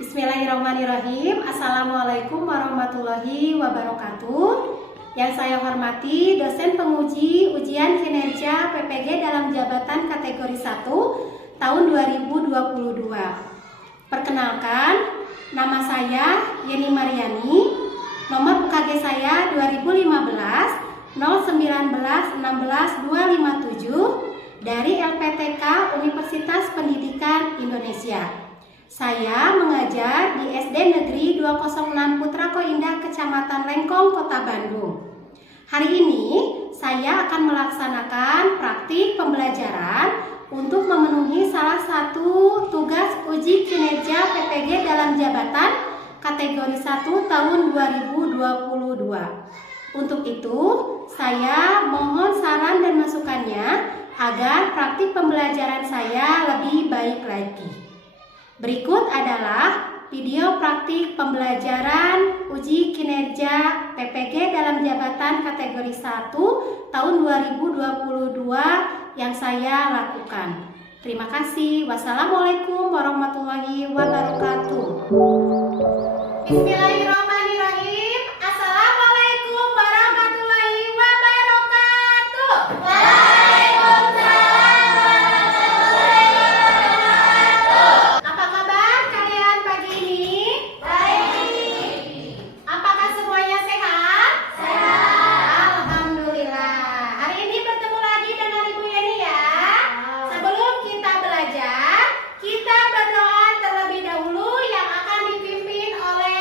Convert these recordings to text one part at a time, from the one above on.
Bismillahirrahmanirrahim. Assalamualaikum warahmatullahi wabarakatuh. Yang saya hormati dosen penguji ujian kinerja PPG dalam jabatan kategori 1 tahun 2022. Perkenalkan, nama saya Yeni Mariani. Nomor UKG saya 2015 019 16 257 dari LPTK Universitas Pendidikan Indonesia. Saya mengajar di SD Negeri 206 Putra Koindah, Kecamatan Lengkong, Kota Bandung. Hari ini saya akan melaksanakan praktik pembelajaran untuk memenuhi salah satu tugas uji kinerja PPG dalam jabatan kategori 1 tahun 2022. Untuk itu, saya mohon saran dan masukannya agar praktik pembelajaran saya lebih baik lagi. Berikut adalah video praktik pembelajaran uji kinerja PPG dalam jabatan kategori 1 tahun 2022 yang saya lakukan. Terima kasih. Wassalamualaikum warahmatullahi wabarakatuh. Bismillahirrahmanirrahim. Assalamualaikum warahmatullahi wabarakatuh. Apa kabar kalian pagi ini? Baik. Apakah semuanya sehat? Sehat. Alhamdulillah. Hari ini bertemu lagi dengan Ibu Yeni ya. Sebelum kita belajar, kita berdoa terlebih dahulu yang akan dipimpin oleh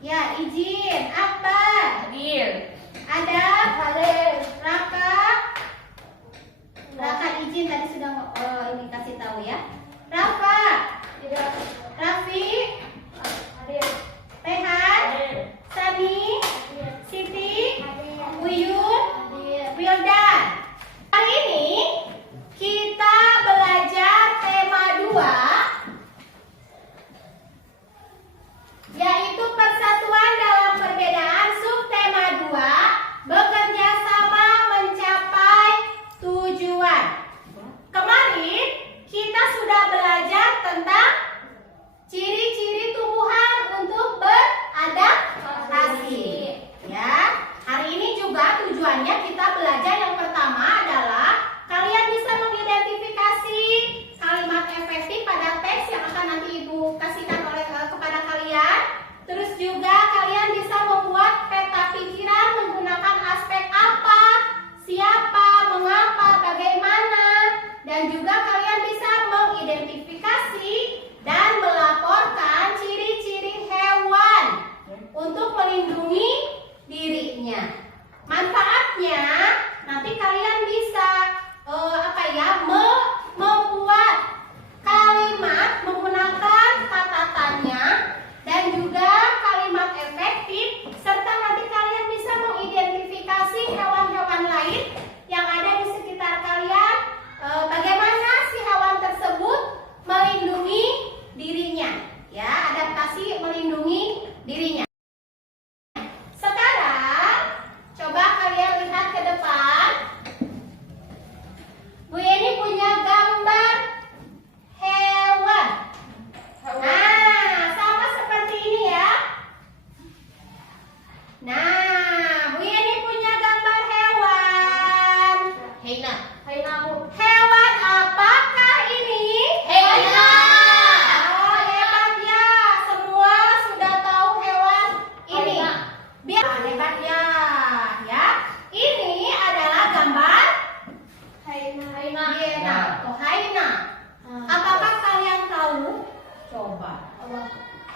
Ya, izin. Akbar. Hadir. Adam. Hadir. Raka. Raka izin, tadi sudah ini kasih tahu ya. Rafa. Tidak. Raffi. Hadir. Rehan. Hadir. Sani. Hadir. Siti. Hadir. Uyun. Hadir. Wildan. Hari ini kita belajar tema 2, yaitu persatuan dalam perbedaan. Subtema 2, bekerja sama mencapai tujuan. Kemarin kita sudah belajar tentang ciri-ciri tumbuhan untuk beradaptasi. Ya, hari ini juga tujuannya kita belajar yang pertama adalah kalian bisa mengidentifikasi kalimat efektif pada teks yang akan nanti Ibu kasihkan kepada kalian. Terus juga kalian bisa membuat peta pikiran menggunakan aspek apa, siapa, mengapa, bagaimana, dan juga kalian bisa mengidentifikasi dan melaporkan ciri-ciri hewan untuk melindungi dirinya. Manfaatnya nanti kalian bisa membuat kalimat menggunakan kata tanya dan juga kalimat efektif, serta nanti kalian bisa mengidentifikasi hewan-hewan lain yang ada di sekitar kalian, bagaimana si hewan tersebut melindungi dirinya, ya, adaptasi melindungi dirinya. Sekarang coba kalian lihat ke depan. Bu Yeni punya gambar hewan. Nah, sama seperti ini ya. Nah, Bu Yeni punya gambar hewan. Heina. Heina, Bu. Hewan apakah ini? Heina. Oh, hebat ya. Semua sudah tahu hewan ini. Heina. Biar hebat ya. Ya. Ini adalah gambar Heina. hiena atau haina. Apakah kalian tahu? Coba.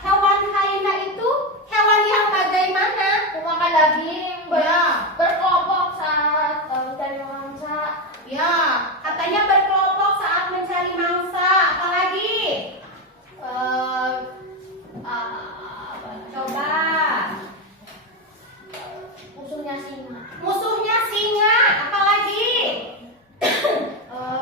Hewan haina itu hewan yang bagaimana? Memakan daging, Ya. berkelompok saat mencari mangsa. Ya, katanya berkelompok saat mencari mangsa. Apalagi? Coba. Musuhnya singa. Musuhnya singa. Apalagi?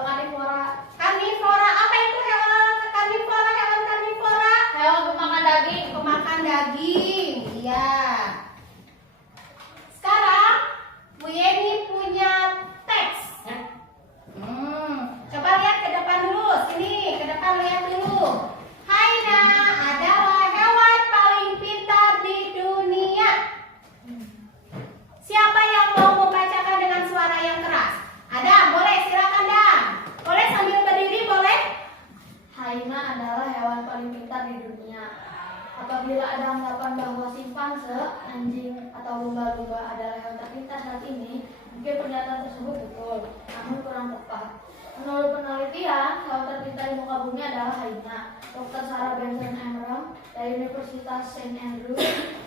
Karnivora. Karnivora. Apa itu hewan karnivora? Hewan karnivora? Hewan pemakan daging. Pemakan daging. Iya. Sekarang Bu Yeni punya teks. Coba lihat ke depan dulu. Sini, ke depan lihat dulu. Haina adalah hewan paling pintar di dunia. Siapa yang mau membacakan dengan suara yang keras? Ada, boleh, silakan Dan. Boleh sambil berdiri, boleh? Haina adalah hewan paling pintar di dunia. Apabila ada anggapan bahwa simpanse, anjing, atau lumba-lumba adalah hewan terpintar saat ini, mungkin pernyataan tersebut betul, namun kurang tepat. Menurut penelitian, hewan terpintar di muka bumi adalah haina. Dr. Sarah Benson Amram dari Universitas St. Andrews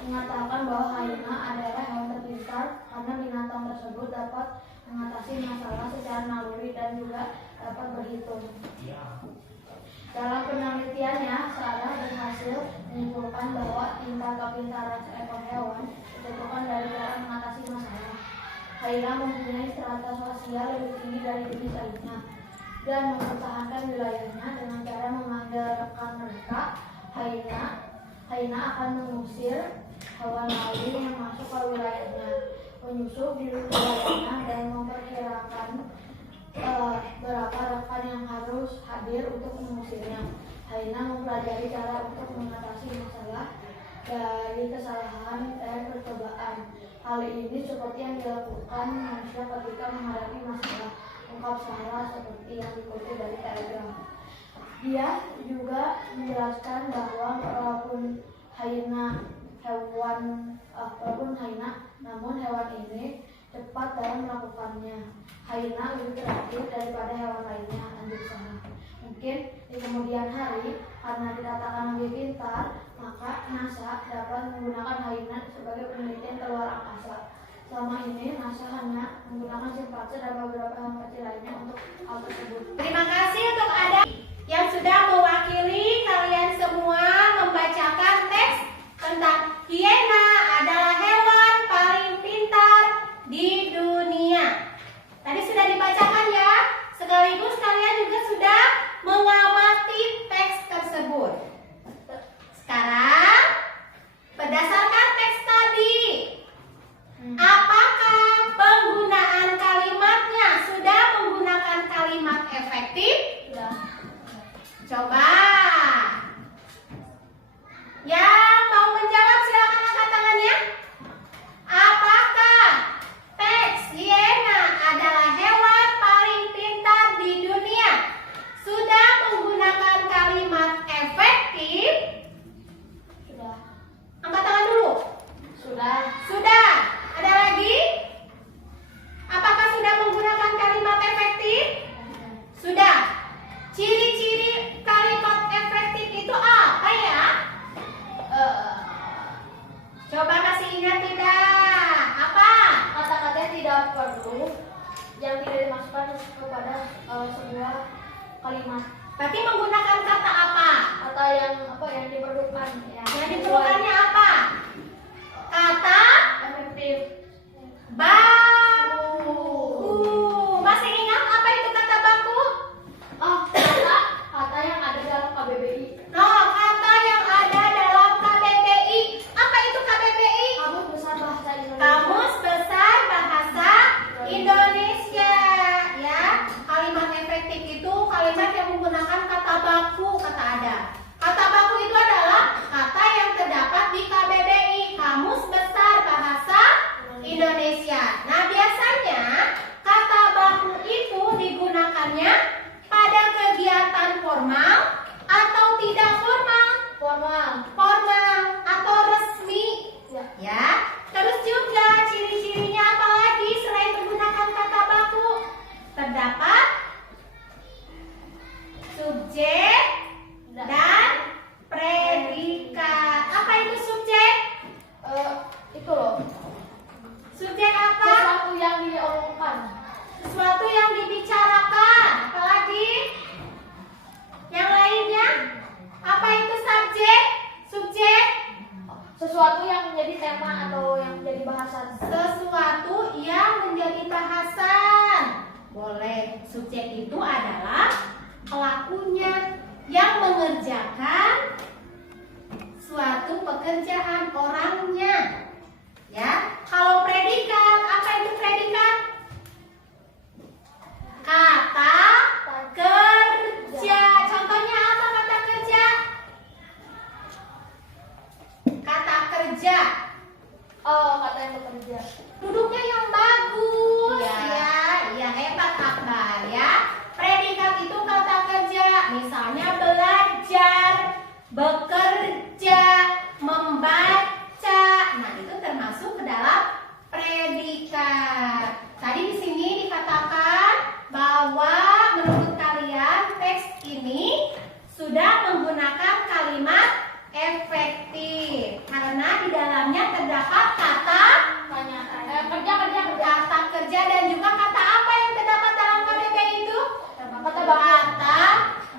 mengatakan bahwa haina adalah hewan terpintar karena binatang tersebut dapat mengatasi masalah secara naluri dan juga dapat berhitung. Dalam penelitiannya, Sarah berhasil menyimpulkan bahwa tingkat kepintaran seekor hewan ditentukan dari cara mengatasi masalah. Haina mempunyai strata sosial lebih tinggi dari jenis lainnya dan mempertahankan wilayahnya dengan cara memanggil rekan mereka. Haina akan mengusir hewan lain yang masuk ke wilayahnya, menyusup di wilayahnya, dan memperkirakan berapa rekan yang harus hadir untuk mengusirnya. Haina mempelajari cara untuk mengatasi masalah dari kesalahan dan percobaan. Hal ini seperti yang dilakukan manusia ketika menghadapi masalah, ungkap Sarah seperti yang dikutip dari Telegram. Dia juga menjelaskan bahwa walaupun haina, namun hewan ini cepat dalam melakukannya. Haina lebih kreatif daripada hewan lainnya, lanjut Sarah. Mungkin di kemudian hari, karena dikatakan lebih pintar, maka NASA dapat menggunakan hyena sebagai penelitian keluar angkasa. Selama ini NASA hanya menggunakan simpanse dan beberapa hewan kecil lainnya untuk hal tersebut. Terima kasih untuk Ada yang sudah mewakili kalian semua membacakan teks tentang hiena adalah hewan paling pintar di dunia. Tadi sudah dibacakan ya, sekaligus kalian juga sudah mengamati teks tersebut. Sekarang, berdasarkan teks tadi, apakah penggunaan kalimatnya sudah menggunakan kalimat efektif? Ya. Coba. Yang mau menjawab silakan angkat tangannya. Apakah teks hiena adalah hewan paling pintar di dunia sudah menggunakan kalimat efektif? Sudah. Angkat tangan dulu. Sudah. Sudah. Ada lagi? Apakah sudah menggunakan kalimat efektif? Sudah. Ciri-ciri kalimat efektif itu apa ya? Coba kasih ingat tidak? Apa? Kata-katanya tidak perlu yang tidak dimasukkan kepada sebuah kalimat. Berarti menggunakan kata apa? Kata yang diperlukan ya. Yang diperlukannya apa? Kata efektif. baku. Masih ingat apa itu kata baku? Oh, kata yang ada dalam KBBI. No, kata yang ada dalam KBBI. Apa itu KBBI? Kamus Besar Bahasa Indonesia. Kamus Besar Bahasa Indonesia. Ya, kalimat efektif itu kalimat yang menggunakan kata baku, kata ada. Kata baku itu adalah kata yang terdapat di KBBI, Kamus Besar Bahasa Indonesia. Nah, biasanya kata baku itu digunakannya pada kegiatan formal atau tidak formal, Formal. formal atau resmi. Ya. Ya, terus juga ciri-cirinya apa lagi selain menggunakan kata baku? Terdapat subjek dan predikat. Apa itu subjek? Itu loh. Subjek apa? Sesuatu yang diomongkan. Sesuatu yang dibicarakan. Apalagi? Yang lainnya? Apa itu subjek? Subjek? Sesuatu yang menjadi tema atau yang menjadi bahasan. Sesuatu yang menjadi bahasan. Boleh. Subjek itu adalah pelakunya yang mengerjakan suatu pekerjaan orangnya. Ya, kalau predikat, apa itu predikat? Kata kerja. Contohnya apa kata kerja? Kata kerja. Oh, kata yang bekerja. Duduknya yang bagus. Iya. Ya, hebat Akbar ya. Predikat itu kata kerja. Misalnya belajar, bekerja, membaca. Nah, itu termasuk ke dalam predikat. Tadi di sini dikatakan bahwa menurut kalian teks ini sudah menggunakan kalimat efektif karena di dalamnya terdapat kata kata kerja dan juga kata apa yang terdapat dalam KBBI itu? Kata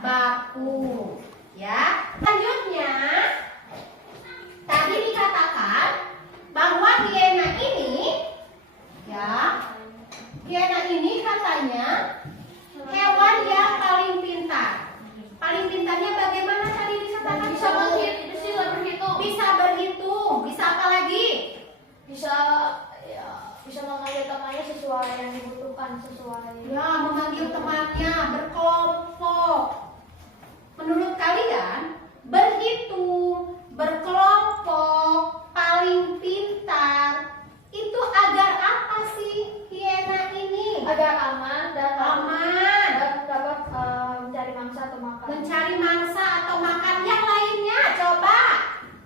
baku. Ya. Selanjutnya tadi dikatakan bahwa hiena ini katanya hewan yang paling pintar. Paling pintarnya bagaimana tadi dikatakan? Bisa berhitung. Bisa berhitung. Bisa apa lagi? Bisa mengambil temannya sesuai yang dibutuhkan, sesuai. Ya, memanggil temannya berkelompok. Menurut kalian, berhitung, berkelompok, paling pintar, itu agar apa sih hiena ini? Agar aman dan dapat mencari mangsa atau makan. Mencari mangsa atau makan. Yang lainnya, coba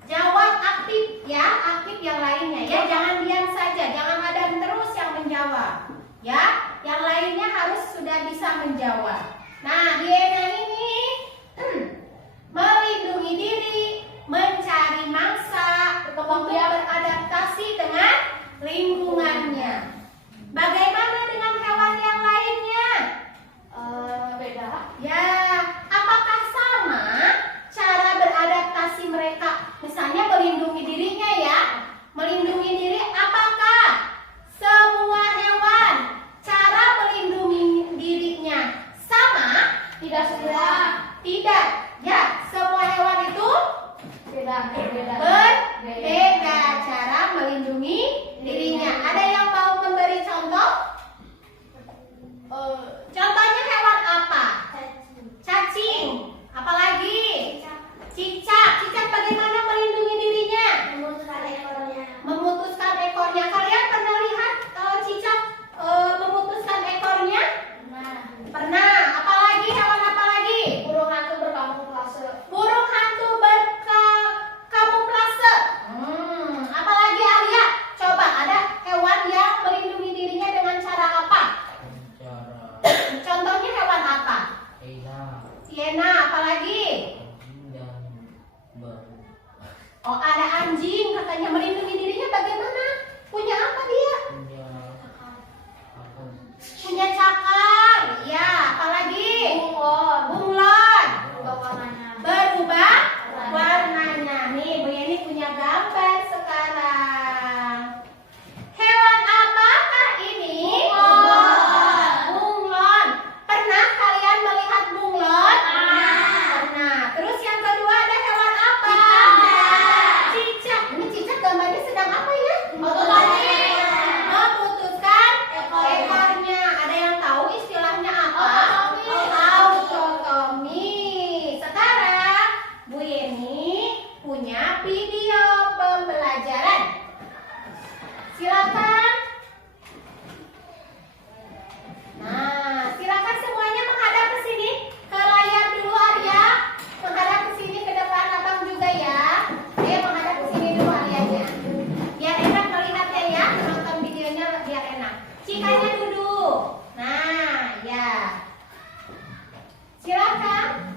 jawab aktif ya, aktif yang lainnya ya. Jangan diam saja, jangan ada terus yang menjawab. Ya, yang lainnya harus sudah bisa menjawab. Nah, hiena ini melindungi diri, mencari untuk beradaptasi dengan lingkungannya. Bagaimana dengan hewan yang lainnya? Beda. Ya, apakah sama cara beradaptasi mereka? Misalnya melindungi dirinya ya. Melindungi diri, apakah semua hewan cara melindungi dirinya sama? Tidak semua. Tidak. Ya, semua hewan itu Beda. berbeda cara melindungi dirinya. Ada yang mau memberi contoh? Contohnya hewan apa? Cacing. Apalagi? Cicak. Cicak bagaimana melindungi dirinya? Memutuskan ekornya. Kalian pernah lihat kalau cicak memutuskan ekornya? Pernah. Apalagi hewan apalagi? Burung hantu berkamuflase. Burung hantu berkamuflase. Apalagi Arya? Coba ada hewan yang melindungi dirinya dengan cara apa? Contohnya hewan apa? Siena. Apalagi? Oh, ada anjing katanya melindungi dirinya bagaimana? Punya apa dia? Punya cakar. Ya, apalagi? Bunglon. Berubah warnanya. Berubah warnanya. Nih, Bu Yeni punya gambar sekarang. Hewan apakah ini? Bunglon. Pernah kalian melihat bunglon? Pernah. Terus yang kedua ada hewan apa? Cicak. Ini cicak gambarnya sedang apa ya? Memutuskan ekornya. Ada yang tahu istilahnya apa? Autotomi. Sekarang Bu Yeni punya video pembelajaran. Silakan. Nah, silakan semuanya menghadap ke sini, ke layar dulu Arya. Menghadap ke sini ke depan Abang juga ya. Ayo menghadap ke sini dulu Aryanya. Biar enak melihatnya ya, nonton videonya biar enak. Cikanya duduk. Nah, ya. Silakan.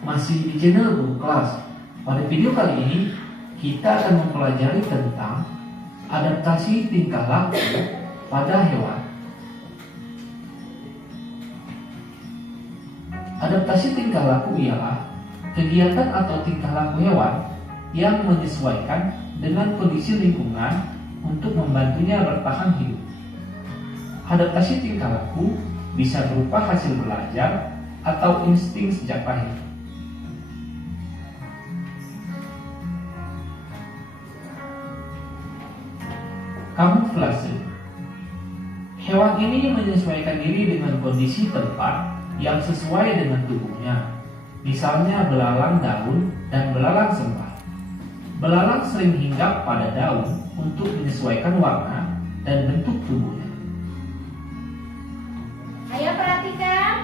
Masih di channel Guru Kelas. Pada video kali ini kita akan mempelajari tentang adaptasi tingkah laku pada hewan. Adaptasi tingkah laku ialah kegiatan atau tingkah laku hewan yang menyesuaikan dengan kondisi lingkungan untuk membantunya bertahan hidup. Adaptasi tingkah laku bisa berupa hasil belajar atau insting sejak lahir. Kamuflase. Hewan ini menyesuaikan diri dengan kondisi tempat yang sesuai dengan tubuhnya. Misalnya belalang daun dan belalang sembah. Belalang sering hinggap pada daun untuk menyesuaikan warna dan bentuk tubuhnya. Ayo perhatikan.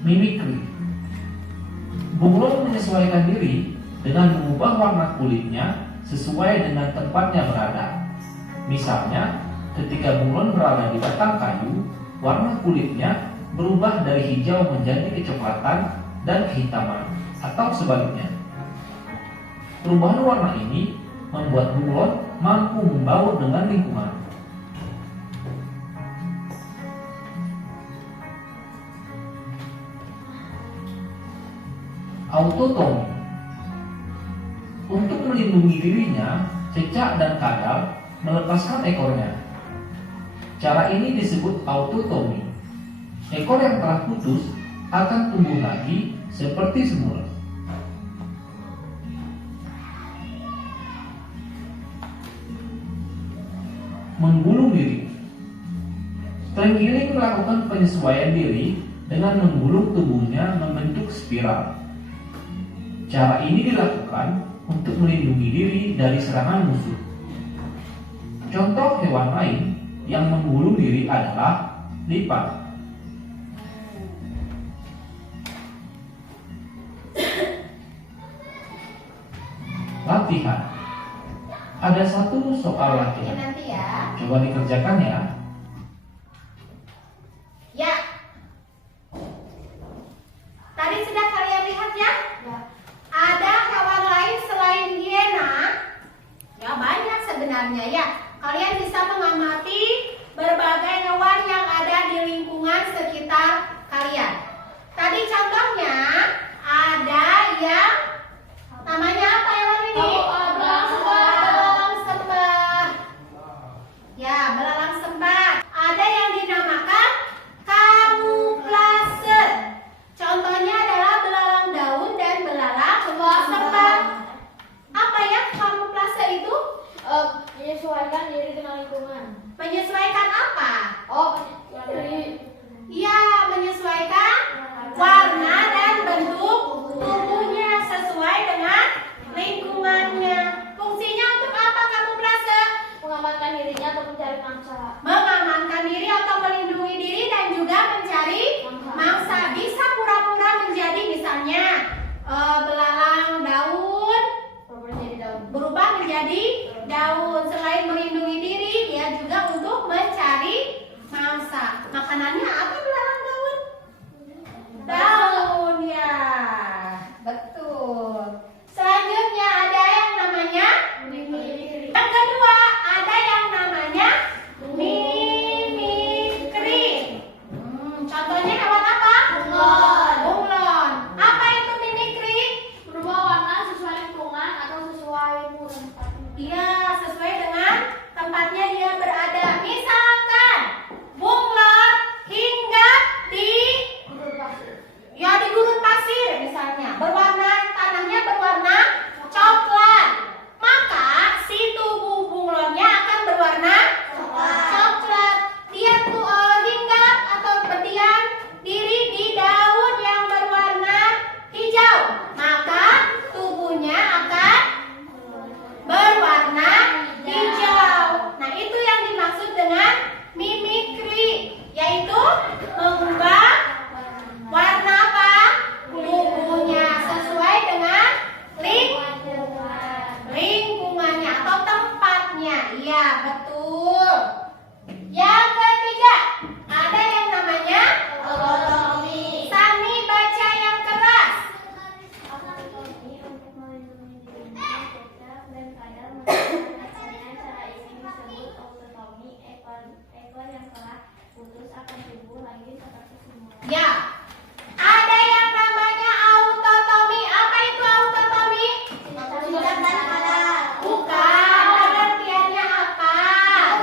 Mimikri. Bunglon menyesuaikan diri dengan mengubah warna kulitnya sesuai dengan tempatnya berada. Misalnya, ketika bunglon berada di batang kayu, warna kulitnya berubah dari hijau menjadi kecoklatan dan kehitaman, atau sebaliknya. Perubahan warna ini membuat bunglon mampu membaur dengan lingkungan. Autotomi. Untuk melindungi dirinya, cecak dan kadal melepaskan ekornya. Cara ini disebut autotomi. Ekor yang telah putus akan tumbuh lagi seperti semula. Menggulung diri. Terenggiling melakukan penyesuaian diri dengan menggulung tubuhnya membentuk spiral. Cara ini dilakukan untuk melindungi diri dari serangan musuh. Contoh hewan lain yang menggulung diri adalah lipat. Latihan. Ada satu soal latihan. Nanti ya. Coba dikerjakan ya. Ya. Tadi lingkungannya ya. Kalian bisa mengamati berbagai hewan yang ada di lingkungan sekitar kalian. Tadi contohnya ada yang namanya apa hewan ini? Belalang sembah. Ya, belalang sembah. Ada yang dinamakan kamuflase. Contohnya adalah belalang daun dan belalang sembah. Apa ya kamuflase itu? Menyesuaikan diri dengan lingkungan. Menyesuaikan apa? Diri. Ya, menyesuaikan warna dan bentuk tubuhnya sesuai dengan lingkungannya. Fungsinya untuk apa kamuflase? Mengamankan dirinya atau mencari mangsa. Mengamankan diri atau melindungi diri dan juga mencari mangsa. Bisa pura-pura menjadi misalnya belalang daun berubah menjadi daun. Selain melindungi diri, dia juga untuk mencari mangsa. Makanannya apa belalang daun? Daun ya, betul. Selanjutnya ada yang namanya mimikri. Yang kedua ada yang namanya mimikri. Contohnya hewan apa? Bunglon. Apa itu mimikri? Berubah warna sesuai lingkungan atau sesuai tempat. Iya, sesuai dengan tempatnya dia berada. Misalkan bunglon hinggap di gurun pasir misalnya. Tanahnya berwarna coklat. Maka si tubuh bunglonnya akan berwarna coklat. Dia hinggap atau berdiam diri di daun yang berwarna hijau. Maka tubuhnya akan berwarna hijau. Nah, itu yang dimaksud dengan mimikri, yaitu mengubah warna apa? Tubuhnya sesuai dengan lingkungannya atau tempatnya. Iya, betul. Yang ketiga, ada yang namanya otonomi. Sani baca yang keras. Otonomi untuk melindungi dirinya, cocok dan kadang melaksanakan cara ini disebut otonomi. Ekor yang telah putus akan tumbuh lagi seperti semula. Ya, ada yang namanya autotomi. Apa itu autotomi? Bukan. Pengertiannya apa?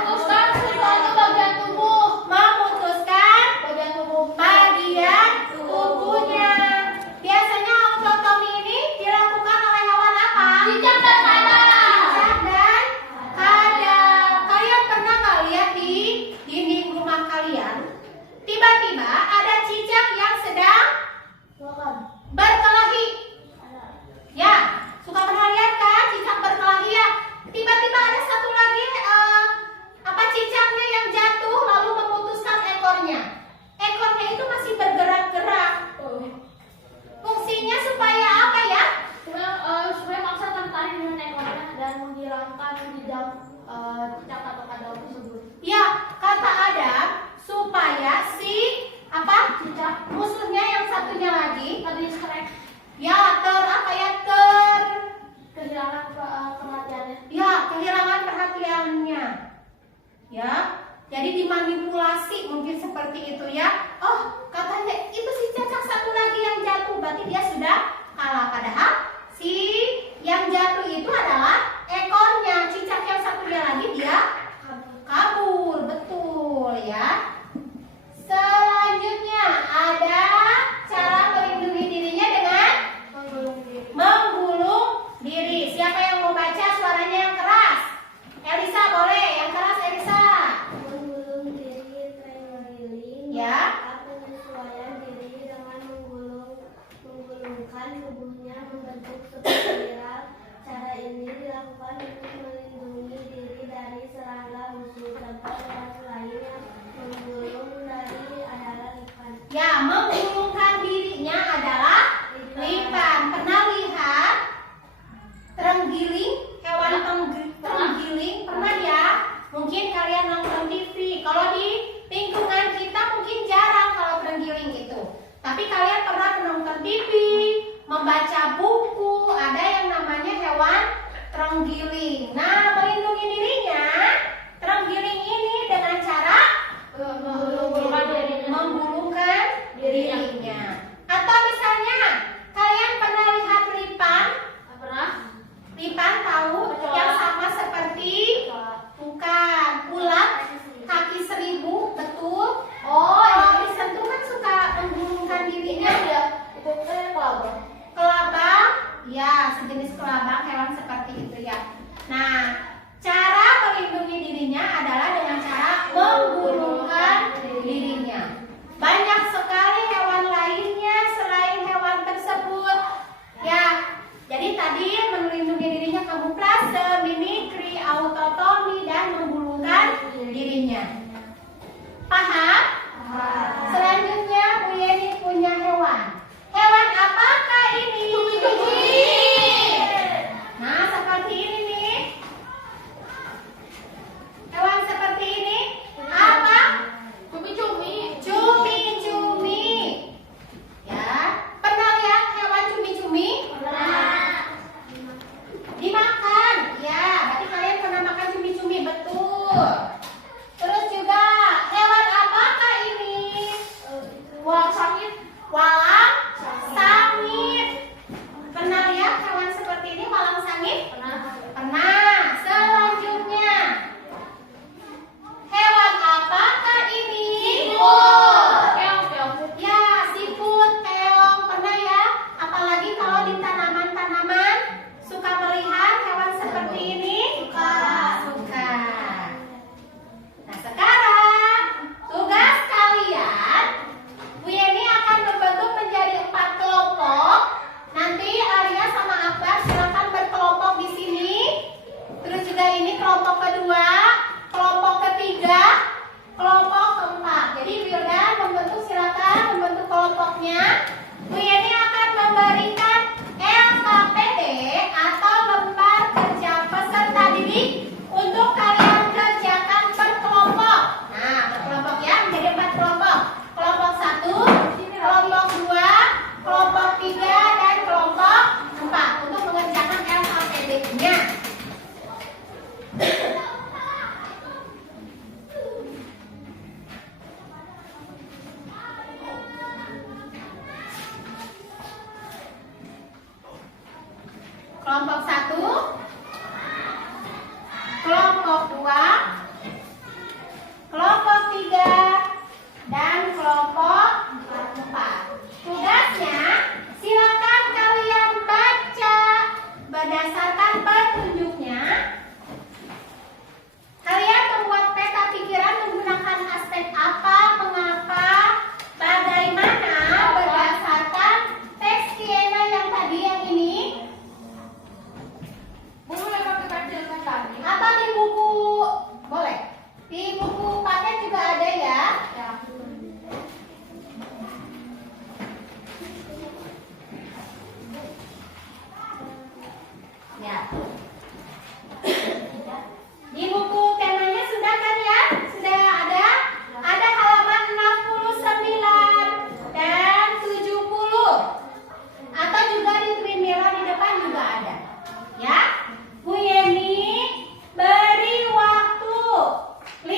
Memutuskan sesuatu bagian tubuh. Memutuskan Bagian tubuh. bagian tubuhnya. Biasanya autotomi ini dilakukan oleh hewan apa? Cicak dan kadal. Cicak dan kadal. Kalian pernah nggak lihat di dinding rumah kalian? Tiba-tiba ada cicak yang sedang berkelahi. Ya, suka pernah lihat kan cicak berkelahi ya? Tiba-tiba ada satu lagi cicaknya yang jatuh lalu memutuskan ekornya. Ekornya itu masih bergerak-gerak. Fungsinya supaya apa ya? Supaya mangsa tertarik dengan ekornya dan menghilangkan jejak cicak atau kadal tersebut. Ya, kata Adam supaya si cicak musuhnya yang satunya lagi Terdistract. ya Kehilangan perhatiannya. ya kehilangan perhatiannya. Ya, jadi dimanipulasi mungkin seperti itu ya. Oh, katanya itu si cicak satu lagi yang jatuh, berarti dia sudah kalah. Padahal si yang jatuh itu adalah ekornya. Cicak yang satunya lagi dia kabur, betul ya. Selanjutnya ada cara melindungi dirinya dengan menggulung diri. Siapa yang mau baca suaranya yang keras? Elisa boleh, yang keras Elisa. Menggulung diri, trailing. Ya. Penyesuaian diri dengan menggulungkan tubuhnya membentuk spiral. Cara ini dilakukan untuk melindungi diri dari serangga musuh. Tempat lain yang menggulung dari adalah lipan. Ya, menggulungkan dirinya adalah lipan. Pernah lihat terenggiling, hewan terenggiling? Pernah ya? Mungkin kalian nonton TV. Kalau di lingkungan kita mungkin jarang kalau terenggiling itu. Tapi kalian pernah menonton TV, membaca buku, ada yang namanya hewan terenggiling. Nah, melindungi dirinya Kelompok 1, kelompok 2, kelompok 3, dan kelompok 4. Tugasnya, silakan kalian baca berdasarkan petunjuknya. Kalian membuat peta pikiran menggunakan aspek apa, mengapa, bagaimana berdasarkan teks Kiena yang tadi yang ini. Boleh pakai pensil tadi? Atau di buku, boleh. Di buku paket juga ada ya. Ya. Ya. Di buku temanya sudah kan ya? Sudah ada? Ada halaman 69 dan 70. Atau juga di twin mirror di depan juga ada. Ya. Bu Yeni beri waktu 15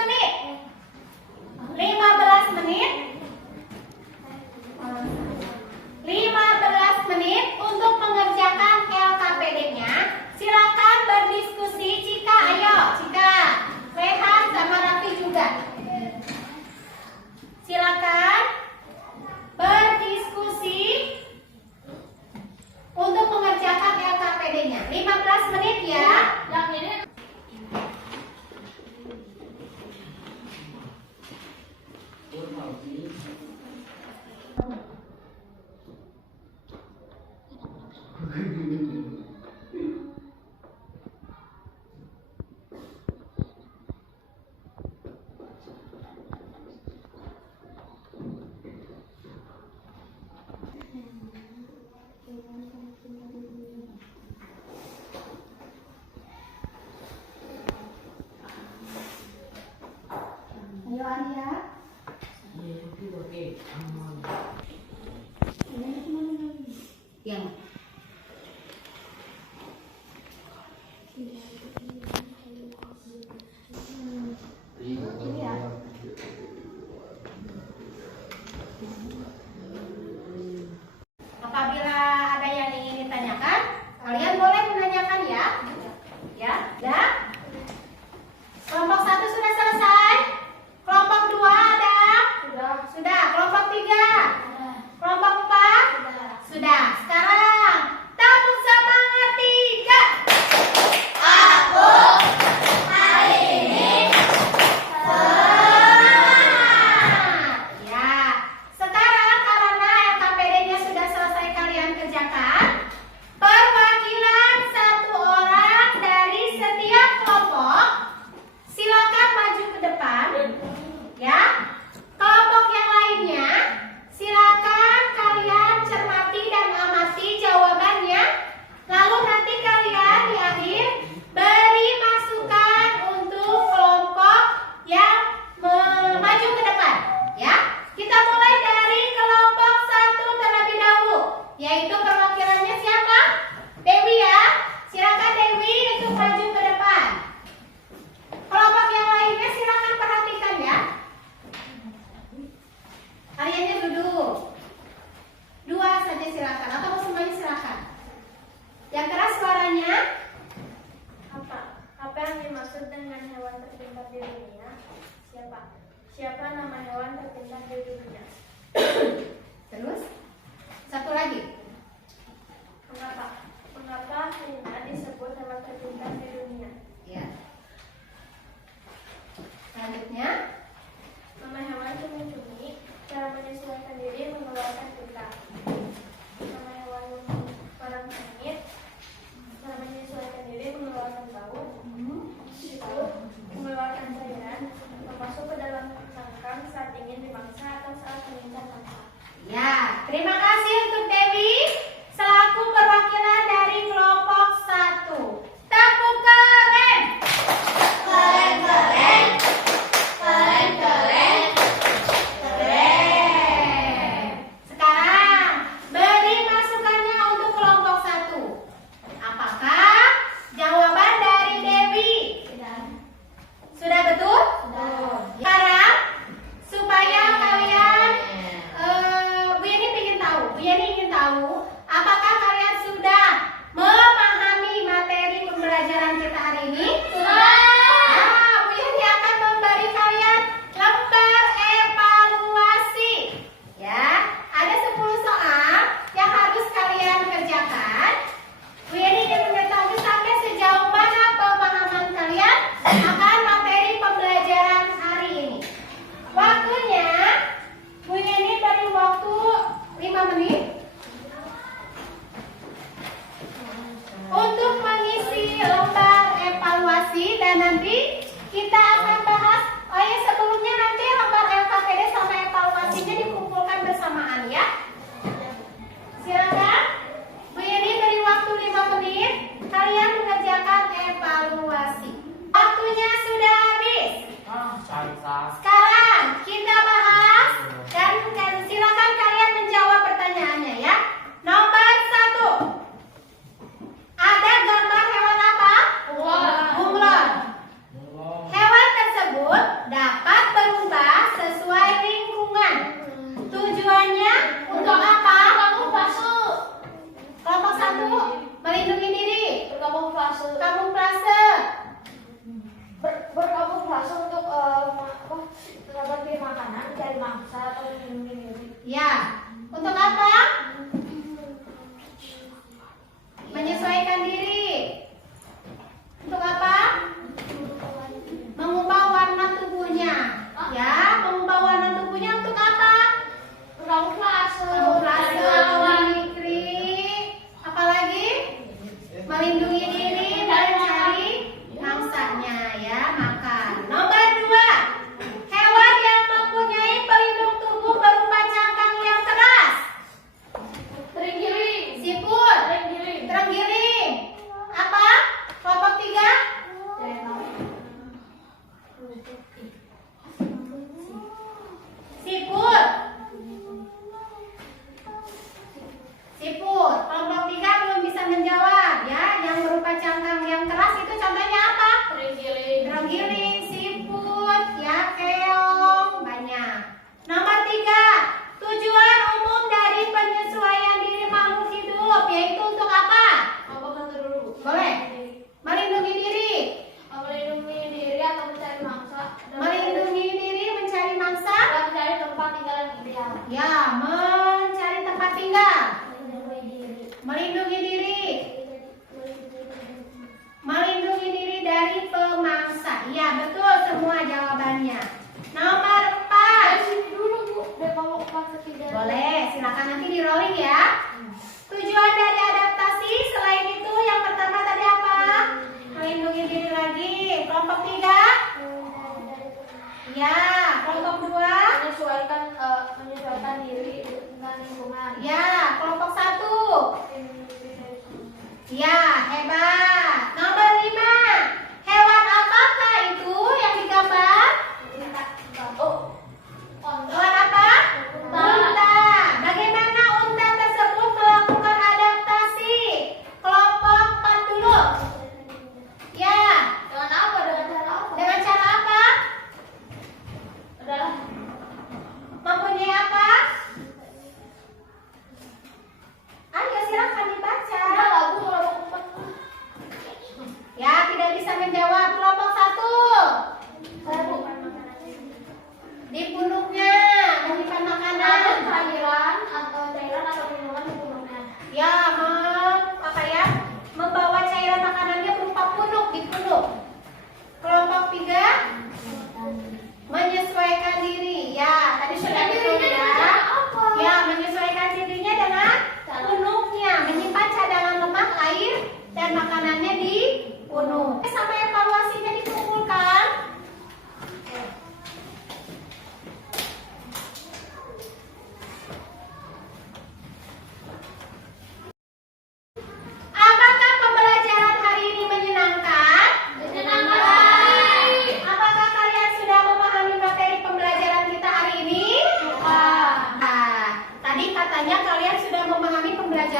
menit. 15 menit. 15 menit untuk mengerjakan LKPD-nya. Silakan berdiskusi. Cika, ayo. Cika, Rehan sama Raffi juga. Silakan berdiskusi untuk mengerjakan LKPD-nya. 15 menit ya. Yang ini Ayo Alia. Yang apabila ada yang ingin ditanyakan, kalian boleh menanyakan ya. Ya, ya. Kelompok 1 sudah selesai. Kelompok 2 ada? Sudah. Kelompok 3? Kelompok 4? Sudah. Sekarang tepuk semangat 3. Aku hari ini semangat. Ya. Sekarang karena LKPD-nya sudah selesai kalian kerjakan, perwakilan 1 orang dari setiap kelompok silakan maju ke depan. Ya. Kelompok yang lainnya silakan kalian cermati dan amati jawabannya. Lalu nanti kalian di akhir beri masukan untuk kelompok yang maju ke depan. Ya. Kita mulai dari kelompok 1 terlebih dahulu, yaitu perwakilannya siapa? Dewi ya. Silakan Dewi untuk maju ke depan. Kelompok yang lainnya silakan perhatikan ya. Kaliannya duduk. 2 saja silakan, atau semuanya silakan. Yang keras suaranya. apa yang dimaksud dengan hewan terpintar di dunia? Siapa nama hewan terpintar di dunia? Terus satu lagi.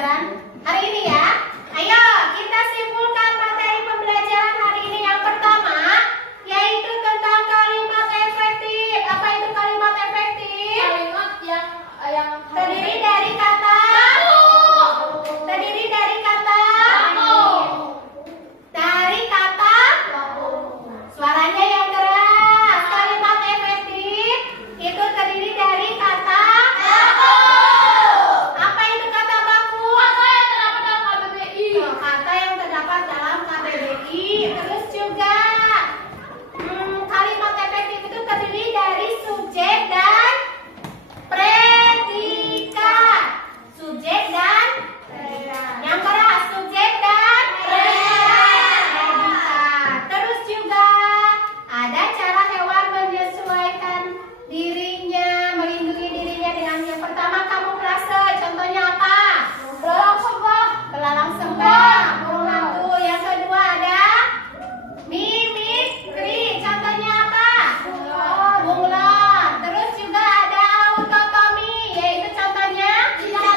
pembelajaran hari ini ya. Ayo kita simpulkan materi pembelajaran hari ini. Yang pertama yaitu tentang kalimat efektif. Apa itu kalimat efektif? Kalimat yang Terdiri dari kata Terdiri dari kata Dari kata Suaranya yang keras. Kalimat efektif itu terdiri dari kata Apa itu kata baku? Kata yang terdapat dalam KBBI. Terus juga kalimat efektif itu terdiri dari subjek dan predikat. Subjek dan yang keras, subjek dan predikat. Terus juga ada cara hewan menyesuaikan dirinya, melindungi dirinya dengan yang pertama kamuflase. Contohnya apa? Belalang sembah, burung hantu. Yang kedua ada mimikri. Contohnya apa? Bunglon. Terus juga ada autotomi, yaitu contohnya ucap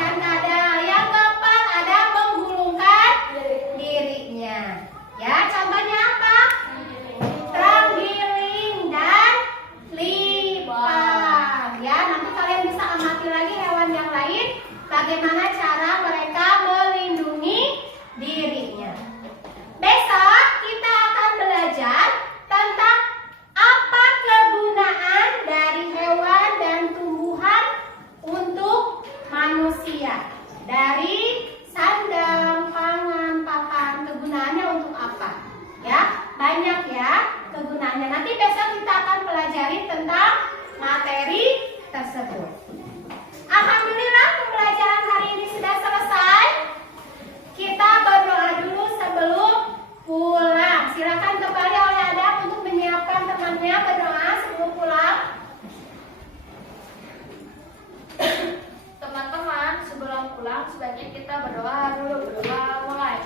dan nada. Yang keempat ada menggulungkan dirinya. Ya, contohnya apa? Terenggiling dan lipat. Ya, nanti kalian bisa amati lagi hewan yang lain bagaimana cara mereka melindungi dirinya. Besok kita akan belajar tentang apa kegunaan dari hewan dan tumbuhan untuk manusia. Dari sandang, pangan, pakan, kegunaannya untuk apa? Ya, banyak ya kegunaannya. Nanti besok kita akan pelajari tentang materi tersebut. Alhamdulillah pembelajaran hari ini sudah selesai. Kita berdoa dulu sebelum pulang. Silakan kembali oleh Adam untuk menyiapkan temannya berdoa sebelum pulang. Teman-teman, sebelum pulang sebaiknya kita berdoa dulu. Berdoa mulai.